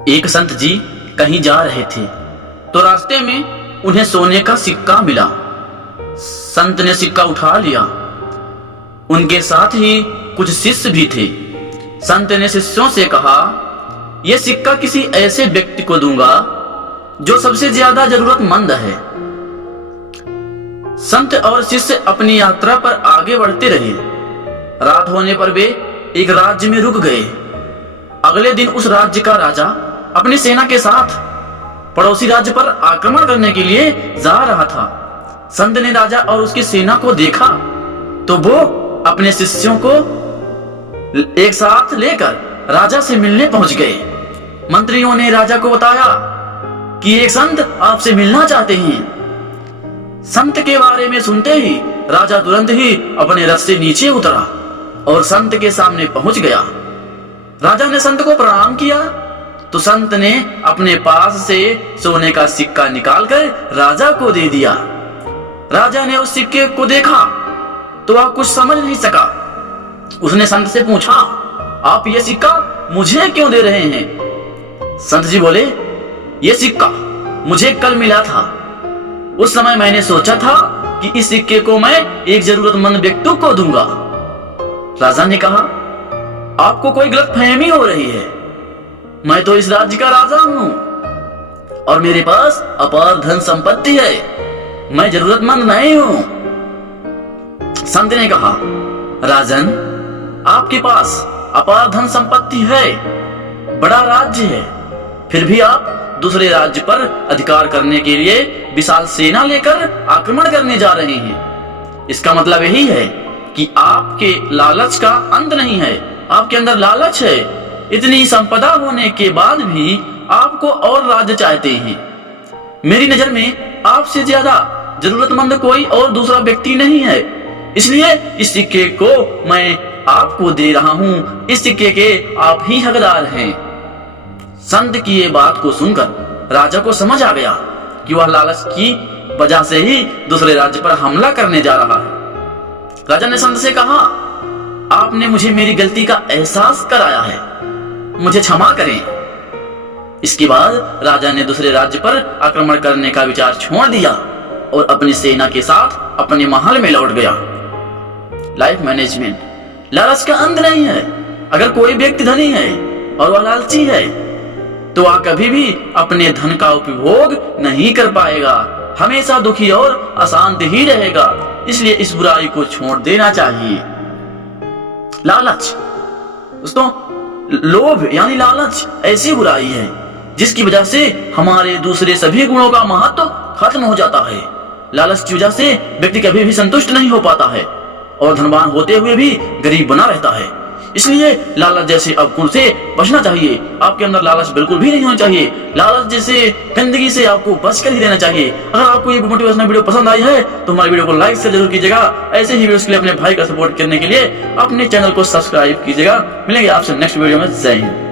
एक संत जी कहीं जा रहे थे तो रास्ते में उन्हें सोने का सिक्का मिला। संत ने सिक्का उठा लिया। उनके साथ ही कुछ शिष्य भी थे। संत ने शिष्यों से कहा, यह सिक्का किसी ऐसे व्यक्ति को दूंगा जो सबसे ज्यादा जरूरतमंद है। संत और शिष्य अपनी यात्रा पर आगे बढ़ते रहे। रात होने पर वे एक राज्य में रुक गए। अगले दिन उस राज्य का राजा अपनी सेना के साथ पड़ोसी राज्य पर आक्रमण करने के लिए जा रहा था। संत ने राजा और उसकी सेना को देखा तो वो अपने शिष्यों को एक साथ लेकर राजा से मिलने पहुंच गए। मंत्रियों ने राजा को बताया कि एक संत आपसे मिलना चाहते हैं। संत के बारे में सुनते ही राजा तुरंत ही अपने रथ से नीचे उतरा और संत के सामने पहुंच गया। राजा ने संत को प्रणाम किया तो संत ने अपने पास से सोने का सिक्का निकालकर राजा को दे दिया। राजा ने उस सिक्के को देखा तो वह कुछ समझ नहीं सका। उसने संत से पूछा, आप ये सिक्का मुझे क्यों दे रहे हैं? संत जी बोले, ये सिक्का मुझे कल मिला था। उस समय मैंने सोचा था कि इस सिक्के को मैं एक जरूरतमंद व्यक्ति को दूंगा। राजा ने कहा, आपको कोई गलतफहमी हो रही है। मैं तो इस राज्य का राजा हूं और मेरे पास अपार धन संपत्ति है। मैं जरूरतमंद नहीं हूं। संत ने कहा, राजन, आपके पास अपार धन संपत्ति है, बड़ा राज्य है, फिर भी आप दूसरे राज्य पर अधिकार करने के लिए विशाल सेना लेकर आक्रमण करने जा रहे हैं। इसका मतलब यही है कि आपके लालच का अंत नहीं है। आपके अंदर लालच है। इतनी संपदा होने के बाद भी आपको और राज्य चाहते हैं। मेरी नजर में आपसे ज्यादा जरूरतमंद कोई और दूसरा व्यक्ति नहीं है, इसलिए इस सिक्के को मैं आपको दे रहा हूं। इस सिक्के के आप ही हकदार हैं। संत की ये बात को सुनकर राजा को समझ आ गया कि वह लालच की वजह से ही दूसरे राज्य पर हमला करने जा रहा है। राजा ने संत से कहा, आपने मुझे मेरी गलती का एहसास कराया है, मुझे क्षमा करें। इसके बाद राजा ने दूसरे राज्य पर आक्रमण करने का विचार छोड़ दिया और अपनी सेना के साथ अपने महल में लौट गया। लाइफ मैनेजमेंट, लालच का अंत नहीं है। अगर कोई व्यक्ति धनी है और वह लालची है तो वह कभी भी अपने धन का उपभोग नहीं कर पाएगा, हमेशा दुखी और अशांत ही रहेगा। इसलिए इस बुराई को छोड़ देना चाहिए। लालच दोस्तों, लोभ यानी लालच ऐसी बुराई है जिसकी वजह से हमारे दूसरे सभी गुणों का महत्व खत्म हो जाता है। लालच की वजह से व्यक्ति कभी भी संतुष्ट नहीं हो पाता है और धनवान होते हुए भी गरीब बना रहता है। इसलिए लालच जैसे अवगुण से बचना चाहिए। आपके अंदर लालच बिल्कुल भी नहीं होना चाहिए। लालच जैसे गंदगी से आपको बच कर ही रहना चाहिए। अगर आपको ये मोटिवेशनल वीडियो पसंद आई है तो हमारे वीडियो को लाइक से जरूर कीजिएगा। ऐसे ही वीडियोस के लिए अपने भाई का सपोर्ट करने के लिए अपने चैनल को सब्सक्राइब कीजिएगा। मिलेंगे आपसे नेक्स्ट वीडियो में। जय हिंद।